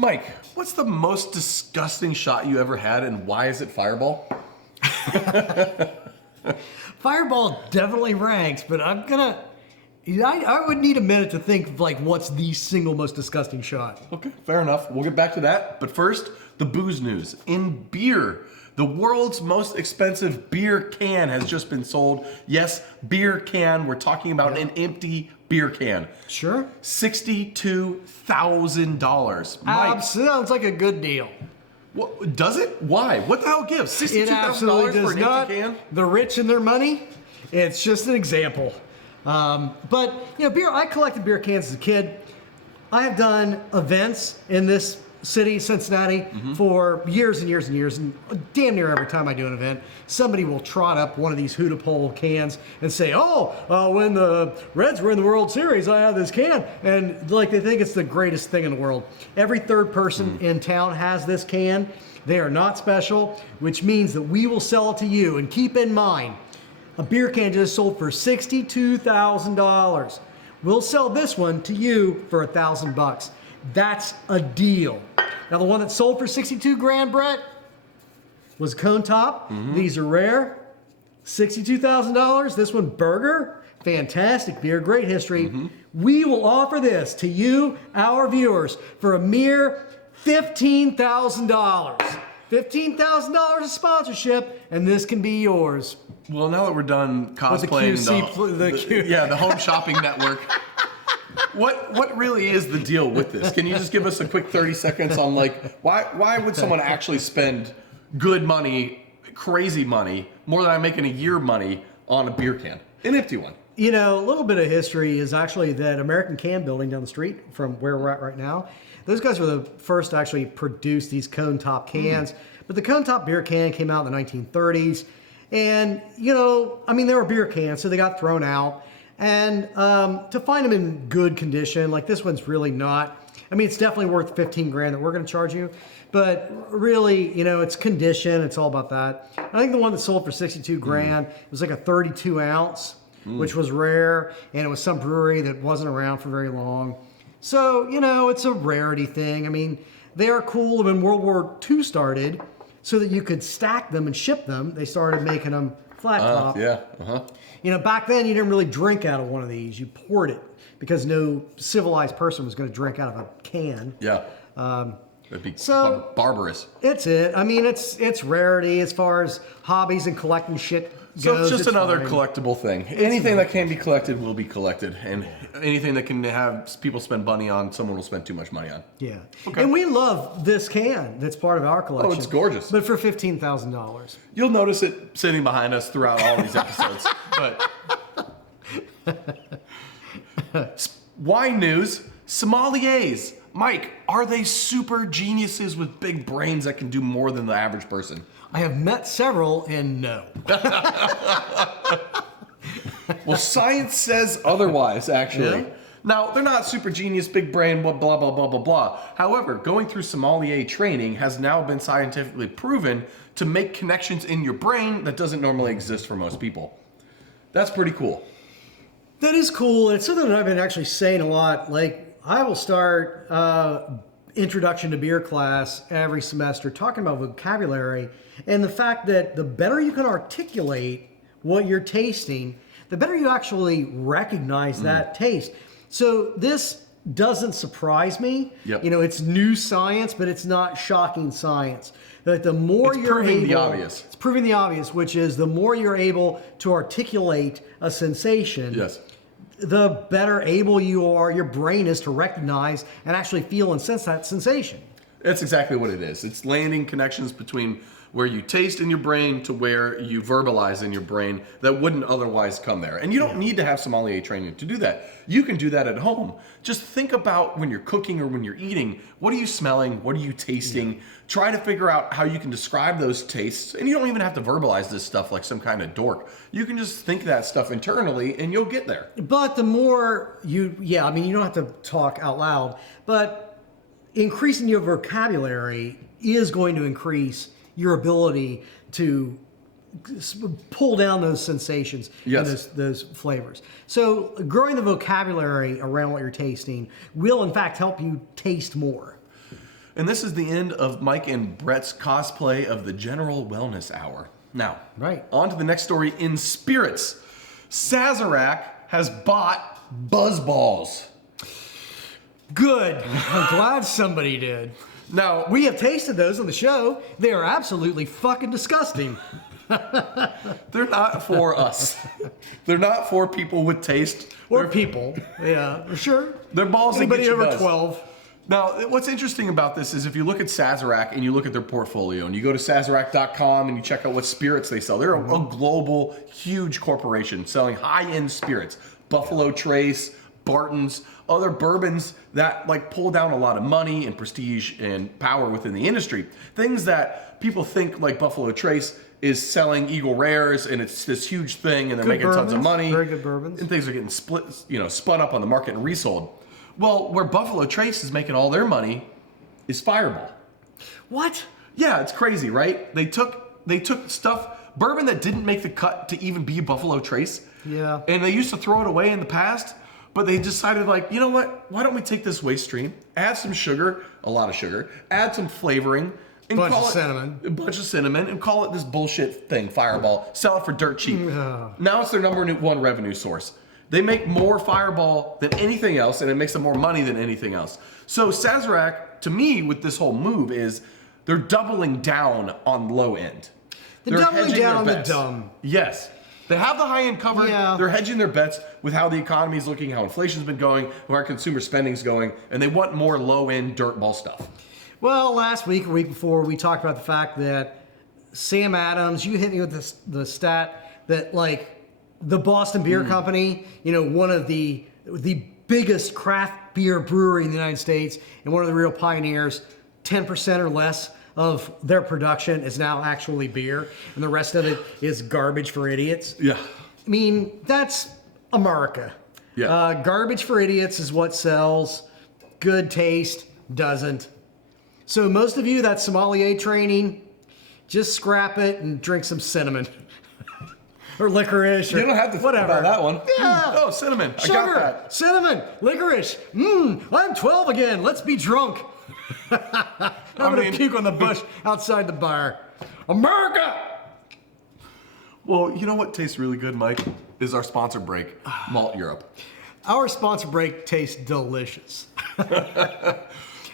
Mike, what's the most disgusting shot you ever had, and why is it Fireball? Fireball definitely ranks, but I would need a minute to think of like what's the single most disgusting shot. Okay, fair enough. We'll get back to that. But first, the booze news. In beer, the world's most expensive beer can has just been sold. Yes, beer can. We're talking about an empty beer can. Sure. $62,000. Mike, Sounds like a good deal. what, does it? Why? What the hell gives? It $62,000 absolutely for does an not. empty can? The rich and their money. It's just an example. But beer. I collected beer cans as a kid. I have done events in this city, Cincinnati, for years and years and years, and damn near every time I do an event, somebody will trot up one of these Hootapole cans and say, when the Reds were in the World Series, I had this can, and like they think it's the greatest thing in the world. Every third person in town has this can. They are not special, which means that we will sell it to you. And keep in mind, a beer can just sold for $62,000. We'll sell this one to you for $1,000. That's a deal. Now the one that sold for 62 grand, Brett, was Cone Top. These are rare. $62,000. This one, Burger. Fantastic beer, great history. We will offer this to you, our viewers, for a mere $15,000. $15,000 of sponsorship, and this can be yours. Well, now that we're done cosplaying the Home Shopping Network, what really is the deal with this? Can you just give us a quick 30 seconds on why would someone actually spend good money, crazy money, more than I make in a year money on a beer can, an empty one? A little bit of history is actually that American Can Building down the street from where we're at right now. Those guys were the first to actually produce these cone top cans. But the cone top beer can came out in the 1930s. And, they were beer cans, so they got thrown out. And to find them in good condition, like this one's really not. It's definitely worth 15 grand that we're going to charge you. But really, it's condition. It's all about that. I think the one that sold for 62 grand was like a 32 ounce, which was rare. And it was some brewery that wasn't around for very long. So, it's a rarity thing. They are cool. When World War II started, so that you could stack them and ship them, they started making them flat top. Back then, you didn't really drink out of one of these. You poured it because no civilized person was going to drink out of a can. Yeah. That'd be barbarous. It's it. It's rarity as far as hobbies and collecting shit goes. So it's just another fine. collectible thing. Anything that can be collected will be collected. And anything that can have people spend money on, someone will spend too much money on. Yeah. Okay. And we love this can that's part of our collection. Oh, it's gorgeous. But for $15,000. You'll notice it sitting behind us throughout all these episodes. But wine news, sommeliers. Mike, are they super geniuses with big brains that can do more than the average person? I have met several, and no. Well, science says otherwise, actually. Yeah? Now, they're not super genius, big brain, blah, blah, blah, blah, blah, blah. However, going through sommelier training has now been scientifically proven to make connections in your brain that doesn't normally exist for most people. That's pretty cool. That is cool. It's something that I've been actually saying a lot. I will start introduction to beer class every semester talking about vocabulary and the fact that the better you can articulate what you're tasting, the better you actually recognize that taste. So this doesn't surprise me. Yep. It's new science, but it's not shocking science. That the more It's you're proving able, the obvious. It's proving the obvious, which is the more you're able to articulate a sensation. Yes. The better able your brain is to recognize and actually feel and sense that sensation. That's exactly what it is. It's landing connections between where you taste in your brain to where you verbalize in your brain that wouldn't otherwise come there. And you don't need to have sommelier training to do that. You can do that at home. Just think about when you're cooking or when you're eating, what are you smelling? What are you tasting? Yeah. Try to figure out how you can describe those tastes. And you don't even have to verbalize this stuff like some kind of dork. You can just think that stuff internally and you'll get there. But the more you don't have to talk out loud, but increasing your vocabulary is going to increase your ability to pull down those sensations and those flavors. So growing the vocabulary around what you're tasting will in fact help you taste more. And this is the end of Mike and Brett's cosplay of the General Wellness Hour. Now, on to the next story in spirits. Sazerac has bought Buzzballs. Good. I'm glad somebody did. Now, we have tasted those on the show. They are absolutely fucking disgusting. They're not for us. They're not for people with taste. Or people. Yeah, sure. They're balls Anybody that get you over buzzed. 12. Now, what's interesting about this is if you look at Sazerac and you look at their portfolio and you go to Sazerac.com and you check out what spirits they sell, they're a global, huge corporation selling high-end spirits. Buffalo Trace, Barton's, other bourbons that like pull down a lot of money and prestige and power within the industry. Things that people think like Buffalo Trace is selling Eagle Rares and it's this huge thing and they're making tons of money. Very good bourbons. And things are getting spun up on the market and resold. Well, where Buffalo Trace is making all their money is Fireball. What? Yeah, it's crazy, right? They took bourbon that didn't make the cut to even be Buffalo Trace. Yeah. And they used to throw it away in the past, but they decided like, you know what? Why don't we take this waste stream, add some sugar, a lot of sugar, add some flavoring, and bunch call of it cinnamon. a bunch of cinnamon, and call it this bullshit thing, Fireball. Sell it for dirt cheap. Now it's their number one revenue source. They make more Fireball than anything else, and it makes them more money than anything else. So Sazerac, to me, with this whole move, is they're doubling down on low end. They're doubling hedging down on their the bets. dumb. Yes. They have the high end covered. Yeah. They're hedging their bets with how the economy is looking, how inflation's been going, where consumer spending's going, and they want more low end dirtball stuff. Well, last week or week before, we talked about the fact that Sam Adams, you hit me with the stat that like the Boston Beer Company, one of the biggest craft beer brewery in the United States and one of the real pioneers, 10% or less of their production is now actually beer, and the rest of it is garbage for idiots. Yeah. I mean, that's America. Yeah. Garbage for idiots is what sells. Good taste doesn't. So most of you, that sommelier training, just scrap it and drink some cinnamon. Or licorice, or You don't have to think whatever. about that one. Yeah. Oh, cinnamon. Sugar, I got that. cinnamon, licorice. I'm 12 again. Let's be drunk. I'm gonna puke on the bush outside the bar. America! Well, you know what tastes really good, Mike? Is our sponsor break, Malt Europe. Our sponsor break tastes delicious.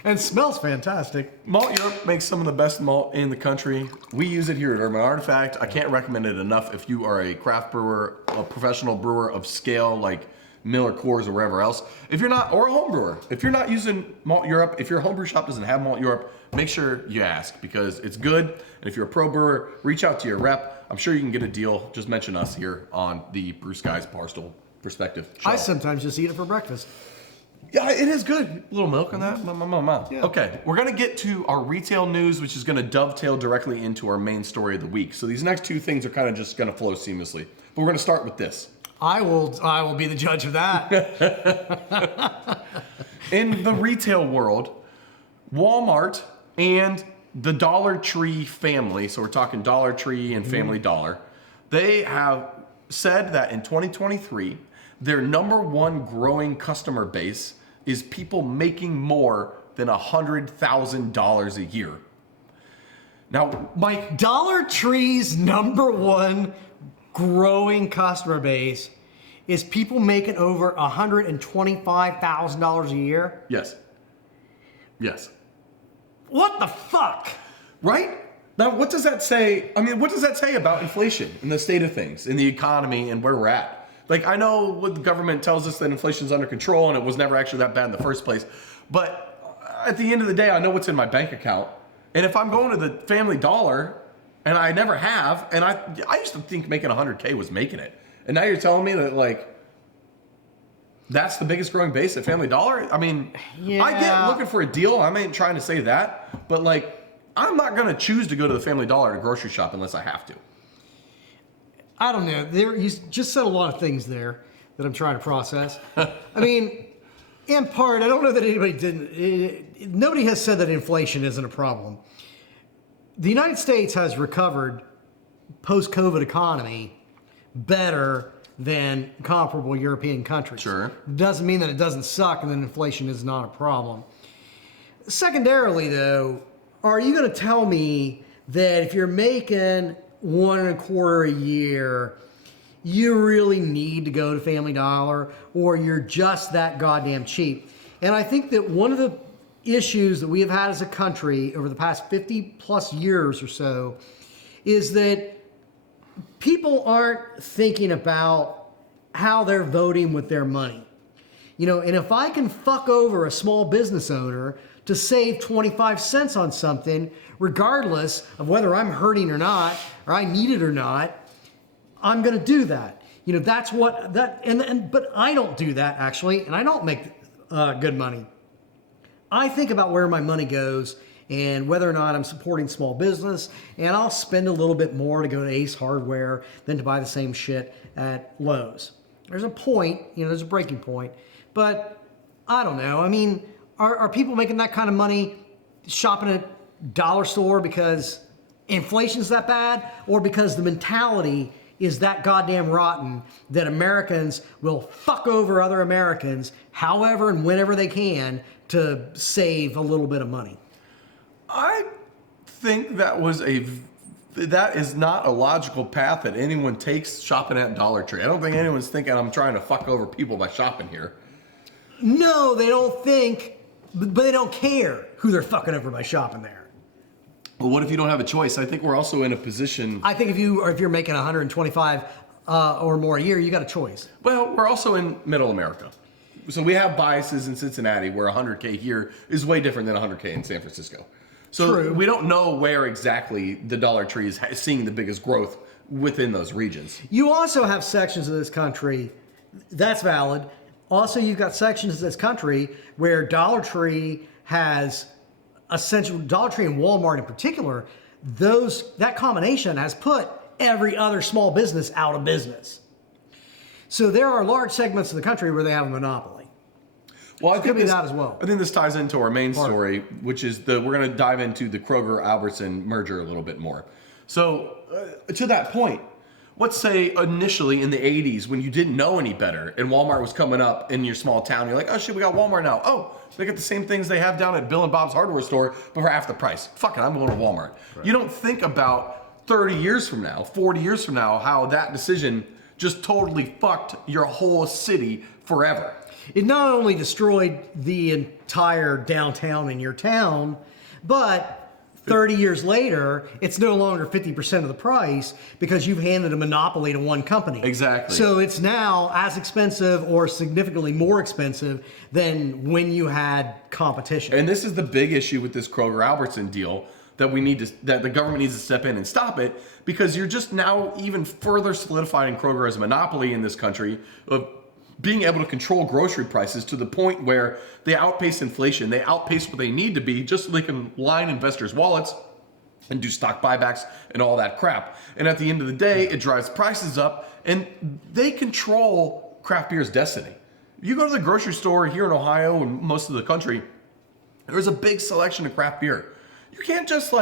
And smells fantastic. Malt Europe makes some of the best malt in the country. We use it here at Urban Artifact. I can't recommend it enough if you are a craft brewer, a professional brewer of scale like Miller Coors or wherever else. If you're not, or a home brewer, if you're not using Malt Europe, if your homebrew shop doesn't have Malt Europe, make sure you ask because it's good. And if you're a pro brewer, reach out to your rep. I'm sure you can get a deal. Just mention us here on the Brew Skies Barstool Perspective show. I sometimes just eat it for breakfast. Yeah, it is good. A little milk on that. Yeah. Okay, we're going to get to our retail news, which is going to dovetail directly into our main story of the week. So these next two things are kind of just going to flow seamlessly. But we're going to start with this. I will be the judge of that. In the retail world, Walmart and the Dollar Tree family, so we're talking Dollar Tree and Family Dollar, they have said that in 2023, their number one growing customer base is people making more than $100,000 a year. Now, Mike, Dollar Tree's number one growing customer base is people making over $125,000 a year. Yes. What the fuck? Right? Now, what does that say? I mean, what does that say about inflation and the state of things in the economy and where we're at? Like, I know what the government tells us that inflation's under control and it was never actually that bad in the first place. But at the end of the day, I know what's in my bank account. And if I'm going to the Family Dollar, and I never have, and I used to think making $100K was making it. And now you're telling me that, like, that's the biggest growing base at Family Dollar? I mean, yeah. I get looking for a deal. I ain't trying to say that. But, like, I'm not going to choose to go to the Family Dollar to grocery shop unless I have to. I don't know. You just said a lot of things there that I'm trying to process. I mean, in part, I don't know that anybody didn't. Nobody has said that inflation isn't a problem. The United States has recovered post-COVID economy better than comparable European countries. Sure. Doesn't mean that it doesn't suck and that inflation is not a problem. secondarily, though, are you going to tell me that if you're making $1.25 a year, you really need to go to Family Dollar, or you're just that goddamn cheap? And I think that one of the issues that we have had as a country over the past 50 plus years or so is that people aren't thinking about how they're voting with their money. And if I can fuck over a small business owner to save 25 cents on something, regardless of whether I'm hurting or not, or I need it or not, I'm going to do that. That's what but I don't do that actually, and I don't make good money. I think about where my money goes and whether or not I'm supporting small business, and I'll spend a little bit more to go to Ace Hardware than to buy the same shit at Lowe's. There's a point, there's a breaking point, but I don't know. I mean, are people making that kind of money shopping at dollar store because inflation's that bad, or because the mentality is that goddamn rotten that Americans will fuck over other Americans however and whenever they can to save a little bit of money? I think that is not a logical path that anyone takes shopping at Dollar Tree. I don't think anyone's thinking I'm trying to fuck over people by shopping here. No, they don't think, but they don't care who they're fucking over by shopping there. Well, what if you don't have a choice? I think we're also in a position. I think if you're making 125 or more a year, you got a choice. Well, we're also in Middle America, so we have biases in Cincinnati where 100K here is way different than 100K in San Francisco. So True. We don't know where exactly the Dollar Tree is seeing the biggest growth within those regions. You also have sections of this country, that's valid. Also, you've got sections of this country where Dollar Tree has essentially, Dollar Tree and Walmart in particular, that combination has put every other small business out of business. So there are large segments of the country where they have a monopoly. Well, I think that as well. I think this ties into our main story, which is we're going to dive into the Kroger Albertson merger a little bit more. So to that point, let's say initially in the 80s when you didn't know any better and Walmart was coming up in your small town, you're like, oh shit, we got Walmart now. Oh, they got the same things they have down at Bill and Bob's hardware store, but for half the price. Fuck it, I'm going to Walmart. Right. You don't think about 30 years from now, 40 years from now, how that decision just totally fucked your whole city forever. It not only destroyed the entire downtown in your town, but 30 years later, it's no longer 50% of the price because you've handed a monopoly to one company. Exactly. So it's now as expensive or significantly more expensive than when you had competition. And this is the big issue with this Kroger Albertson deal that that the government needs to step in and stop it, because you're just now even further solidifying Kroger as a monopoly in this country of being able to control grocery prices to the point where they outpace inflation. They outpace what they need to be just so they can line investors' wallets and do stock buybacks and all that crap. And at the end of the day, it drives prices up and they control craft beer's destiny. You go to the grocery store here in Ohio and most of the country, there's a big selection of craft beer. You can't just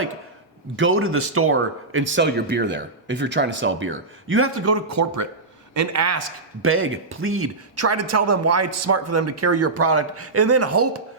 go to the store and sell your beer there if you're trying to sell beer. You have to go to corporate and ask, beg, plead, try to tell them why it's smart for them to carry your product, and then hope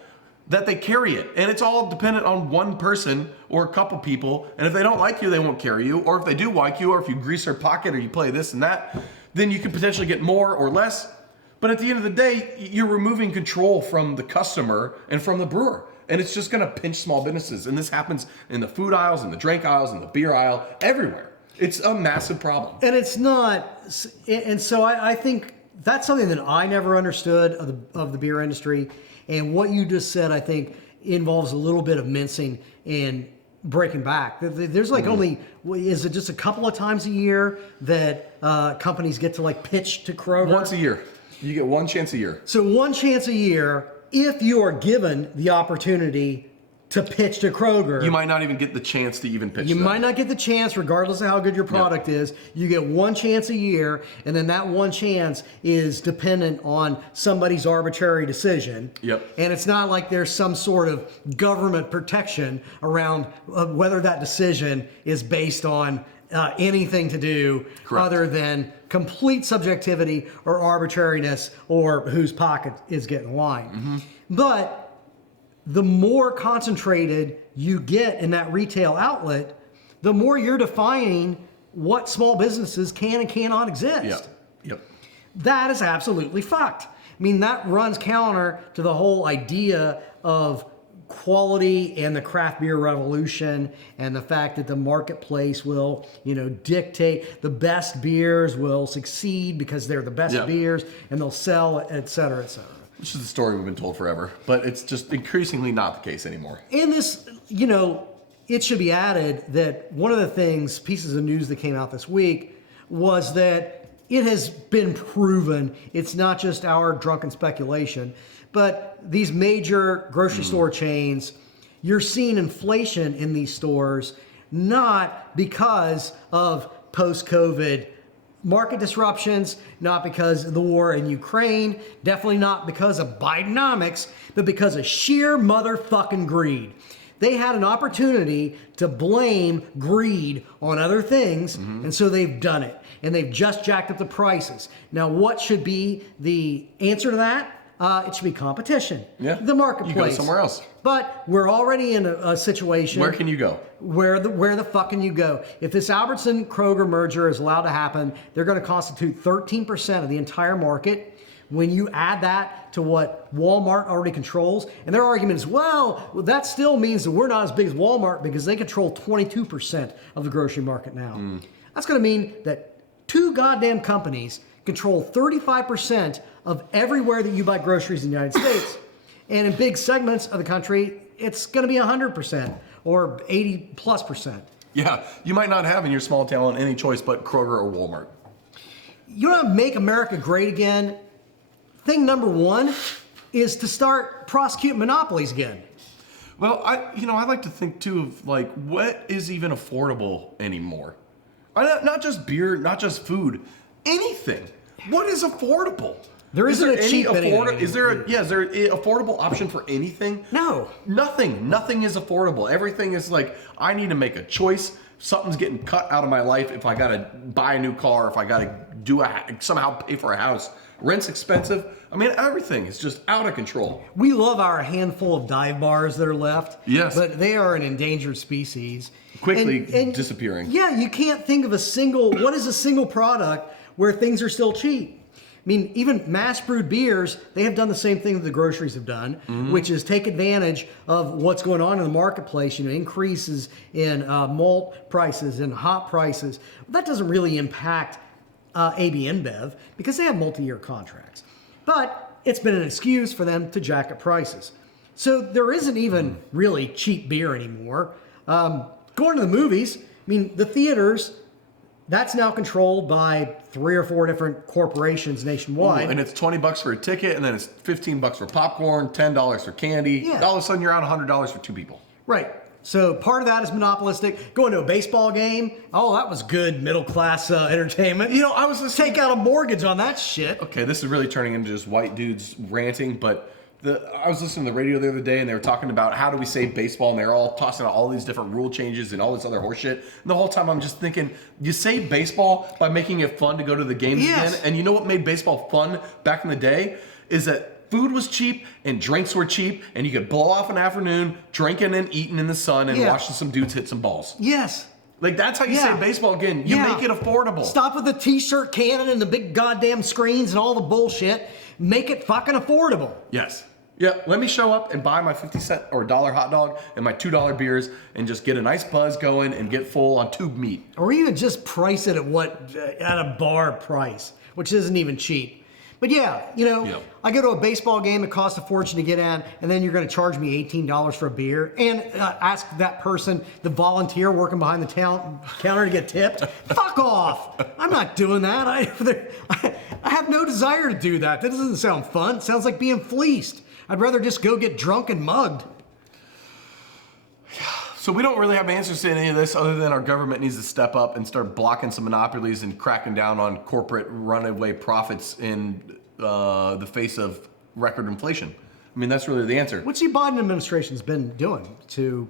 that they carry it. And it's all dependent on one person or a couple people. And if they don't like you, they won't carry you. Or if they do like you, or if you grease their pocket or you play this and that, then you can potentially get more or less. But at the end of the day, you're removing control from the customer and from the brewer. And it's just gonna pinch small businesses. And this happens in the food aisles, in the drink aisles, in the beer aisle, everywhere. It's a massive problem. And it's not, and so I think that's something that I never understood of the beer industry. And what you just said, I think, involves a little bit of mincing and breaking back. There's only, is it just a couple of times a year that companies get to pitch to Kroger? Once a year. You get one chance a year. So one chance a year, if you are given the opportunity to pitch to Kroger. You might not even get the chance to even pitch. You might not get the chance, regardless of how good your product is. You get one chance a year, and then that one chance is dependent on somebody's arbitrary decision. Yep. And it's not like there's some sort of government protection around whether that decision is based on anything to do other than complete subjectivity or arbitrariness or whose pocket is getting lined. Mm-hmm. But the more concentrated you get in that retail outlet, the more you're defining what small businesses can and cannot exist. Yeah. Yep. That is absolutely fucked. I mean, that runs counter to the whole idea of quality and the craft beer revolution, and the fact that the marketplace will, dictate the best beers will succeed because they're the best beers and they'll sell, et cetera, et cetera. Which is the story we've been told forever, but it's just increasingly not the case anymore. And this, it should be added that one of the pieces of news that came out this week was that it has been proven, it's not just our drunken speculation, but these major grocery store chains, you're seeing inflation in these stores, not because of post-COVID market disruptions, not because of the war in Ukraine, definitely not because of Bidenomics, but because of sheer motherfucking greed. They had an opportunity to blame greed on other things, and so they've done it. And they've just jacked up the prices. Now, what should be the answer to that? It should be competition. Yeah. The marketplace. You go somewhere else. But we're already in a situation. Where can you go? Where the fuck can you go? If this Albertson-Kroger merger is allowed to happen, they're going to constitute 13% of the entire market. When you add that to what Walmart already controls, and their argument is, well, that still means that we're not as big as Walmart because they control 22% of the grocery market now. That's going to mean that two goddamn companies control 35% of everywhere that you buy groceries in the United States. And in big segments of the country, it's going to be 100% or 80+%. Yeah, you might not have in your small town any choice but Kroger or Walmart. You want to make America great again? Thing number one is to start prosecuting monopolies again. Well, I like to think too of like what is even affordable anymore. Not just beer, not just food, anything. What is affordable? There isn't a cheap anything. Is there an affordable option for anything? No. Nothing. Nothing is affordable. Everything is like, I need to make a choice. Something's getting cut out of my life if I got to buy a new car, if I got to somehow pay for a house. Rent's expensive. I mean, everything is just out of control. We love our handful of dive bars that are left. Yes. But they are an endangered species. Quickly disappearing. Yeah, you can't think of what is a single product where things are still cheap? I mean, even mass brewed beers, they have done the same thing that the groceries have done, which is take advantage of what's going on in the marketplace, increases in malt prices and hop prices. That doesn't really impact AB InBev because they have multi-year contracts. But it's been an excuse for them to jack up prices. So there isn't even really cheap beer anymore. Going to the movies, I mean, the theaters, that's now controlled by 3 or 4 different corporations nationwide. Ooh, and it's $20 for a ticket, and then it's $15 for popcorn, $10 for candy. Yeah. All of a sudden, you're out $100 for 2 people. Right. So part of that is monopolistic. Going to a baseball game, that was good middle class entertainment. I was listening. Take out a mortgage on that shit. Okay, this is really turning into just white dudes ranting, but I was listening to the radio the other day, and they were talking about how do we save baseball, and they were all tossing out all these different rule changes and all this other horseshit. And the whole time I'm just thinking, you save baseball by making it fun to go to the games again. And you know what made baseball fun back in the day? Is that food was cheap and drinks were cheap, and you could blow off an afternoon drinking and eating in the sun and watching some dudes hit some balls. Yes. Like, that's how you save baseball again. You make it affordable. Stop with the t-shirt cannon and the big goddamn screens and all the bullshit. Make it fucking affordable. Yes. Yeah, let me show up and buy my 50-cent or $1 hot dog and my $2 beers and just get a nice buzz going and get full on tube meat. Or even just price it at a bar price, which isn't even cheap. But I go to a baseball game, it costs a fortune to get in, and then you're going to charge me $18 for a beer and ask that person, the volunteer working behind the counter, to get tipped. Fuck off! I'm not doing that. I have no desire to do that. That doesn't sound fun. It sounds like being fleeced. I'd rather just go get drunk and mugged. So we don't really have answers to any of this other than our government needs to step up and start blocking some monopolies and cracking down on corporate runaway profits in the face of record inflation. I mean, that's really the answer. Which the Biden administration's been doing to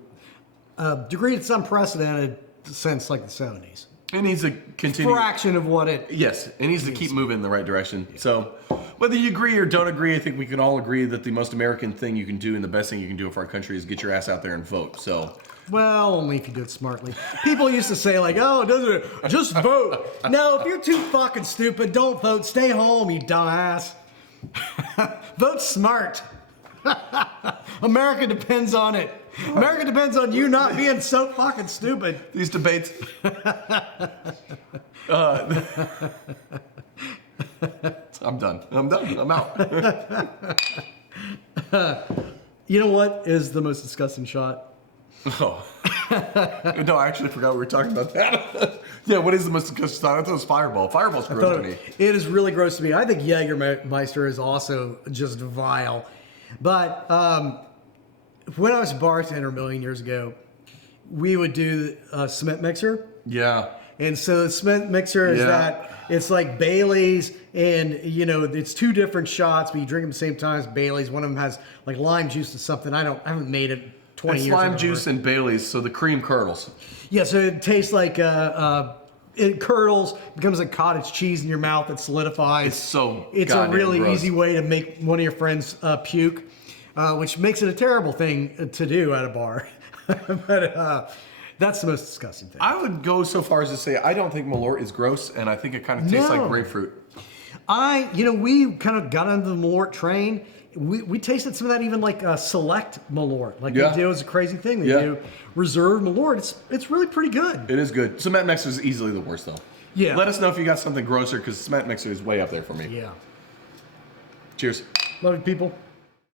a degree that's unprecedented since like the 70s. It needs to continue. Fraction of what it. Yes, it needs to keep moving in the right direction. So, whether you agree or don't agree, I think we can all agree that the most American thing you can do and the best thing you can do for our country is get your ass out there and vote. So, Well, only if you do it smartly. People used to say like, "Oh, doesn't it? Just vote." No, if you're too fucking stupid, don't vote. Stay home, you dumbass. Vote smart. America depends on it. America depends on you not being so fucking stupid. these debates. I'm done. I'm out. You know what is the most disgusting shot? Oh. No, I actually forgot we were talking about that. Yeah, what is the most disgusting shot? I thought it was Fireball. Fireball's gross to me. It is really gross to me. I think Jägermeister is also just vile. But when I was a bartender a million years ago, we would do a cement mixer. Yeah. And so the cement mixer is that it's like Bailey's, and you know it's two different shots, but you drink them at the same time as Bailey's. One of them has like lime juice or something. I haven't made it 20 It's years. lime juice and Bailey's, so the cream curdles. Yeah, so it tastes like it curdles, becomes like cottage cheese in your mouth. It solidifies. It's a really gross. easy way to make one of your friends puke, which makes it a terrible thing to do at a bar. But that's the most disgusting thing. I would go so far as to say I don't think Malort is gross, and I think it kind of tastes like grapefruit. We kind of got onto the Malort train. We tasted some of that, even like select Malort. Like they do is a crazy thing. They do reserve Malort. It's really pretty good. It is good. Cement mixer is easily the worst though. Yeah. Let us know if you got something grosser because cement mixer is way up there for me. Yeah. Cheers. Love you, people.